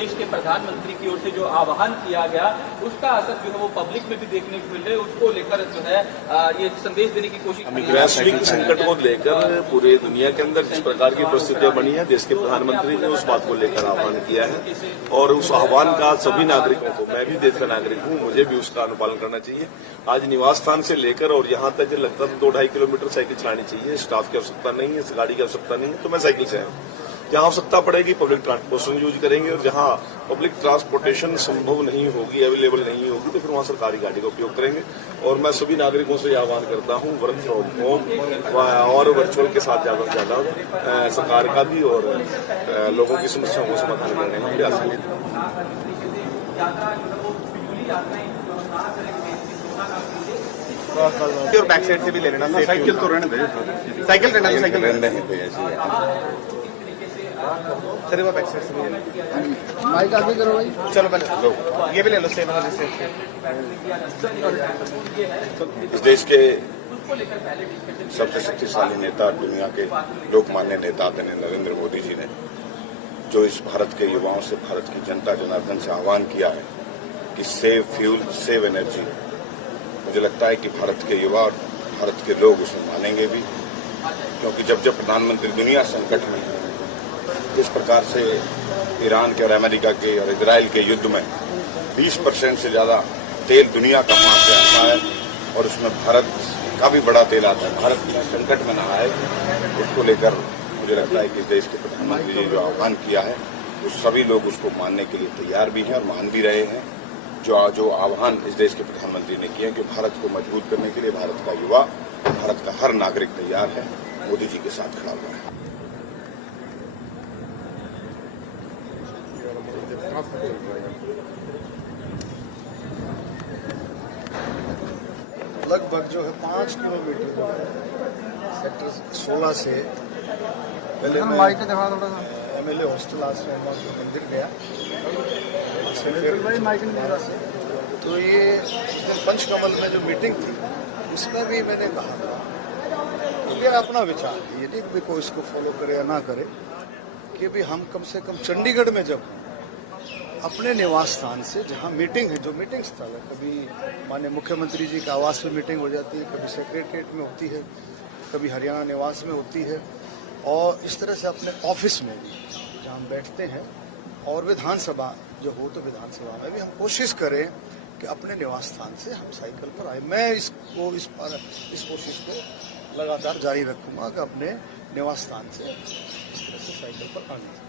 देश के प्रधानमंत्री की ओर से जो आह्वान किया गया उसका असर जो है वो पब्लिक में भी देखने को मिल रहा है, उसको लेकर जो है ये संदेश देने की कोशिश की है। वैश्विक संकट को लेकर पूरे दुनिया के अंदर जिस प्रकार की परिस्थितियां बनी है, देश के प्रधानमंत्री ने उस बात को लेकर आह्वान किया है और उस आह्वान का सभी नागरिकों को, मैं भी देश का नागरिक हूं, मुझे भी उसका अनुपालन करना चाहिए। आज निवास स्थान से लेकर और यहाँ तक लगता है 2-2.5 किलोमीटर साइकिल चलानी चाहिए। स्टाफ की आवश्यकता नहीं है, गाड़ी की आवश्यकता नहीं है, तो मैं साइकिल से आऊँ। जहाँ आवश्यकता पड़ेगी पब्लिक ट्रांसपोर्टेशन यूज करेंगे और जहाँ पब्लिक ट्रांसपोर्टेशन संभव नहीं होगी, अवेलेबल नहीं होगी, तो फिर वहाँ सरकारी गाड़ी का उपयोग करेंगे। और मैं सभी नागरिकों से आह्वान करता हूँ वर्क फ्रॉम होम और वर्चुअल के साथ ज्यादा से ज्यादा सरकार का भी और लोगों की समस्याओं को समाधान करने में प्रयास करें। और बैक साइड से भी ले लेना, साइकिल तो रहने दे, साइकिल रहने दे। चलिए वो बैक साइड से भी माइक आगे करो भाई। चलो पहले ये भी ले लो, सेम वाले से। इस देश के सबसे शक्तिशाली नेता, दुनिया के लोकमान्य नेता आदरणीय नरेंद्र मोदी जी ने जो इस भारत के युवाओं से, भारत की जनता जनार्दन से आह्वान किया है कि सेव फ्यूल सेव एनर्जी, मुझे लगता है कि भारत के युवा और भारत के लोग उसे मानेंगे भी, क्योंकि जब जब प्रधानमंत्री दुनिया संकट में, जिस प्रकार से ईरान के और अमेरिका के और इजराइल के युद्ध में 20% से ज्यादा तेल दुनिया का वहां से आता है और उसमें भारत का भी बड़ा तेल आता है, भारत संकट में ना आए, उसको लेकर मुझे लगता है कि देश के प्रधानमंत्री ने जो आह्वान किया है वो सभी लोग उसको मानने के लिए तैयार भी हैं और मान भी रहे हैं। जो आह्वान इस देश के प्रधानमंत्री ने किया कि भारत को मजबूत करने के लिए भारत का युवा, भारत का हर नागरिक तैयार है, मोदी जी के साथ खड़ा हुआ है। लगभग जो है 5 किलोमीटर जो है सेक्टर 16 से पहले मैं एमएलए हॉस्टल आश्रम मंदिर गया, तो ये पंचकमल में जो मीटिंग थी उसमें भी मैंने कहा था, ये अपना विचार है, ये नहीं भी कोई इसको फॉलो करे या ना करे, कि भी हम कम से कम चंडीगढ़ में जब अपने निवास स्थान से जहाँ मीटिंग है, जो मीटिंग स्थल है, कभी माननीय मुख्यमंत्री जी के आवास में मीटिंग हो जाती है, कभी सेक्रेटरीट में होती है, कभी हरियाणा निवास में होती है, और इस तरह से अपने ऑफिस में भी जहाँ हम बैठते हैं, और विधानसभा जो हो तो विधानसभा में भी हम कोशिश करें कि अपने निवास स्थान से हम साइकिल पर आए। मैं इस कोशिश को लगातार जारी रखूंगा कि अपने निवास स्थान से इस तरह से साइकिल पर आने।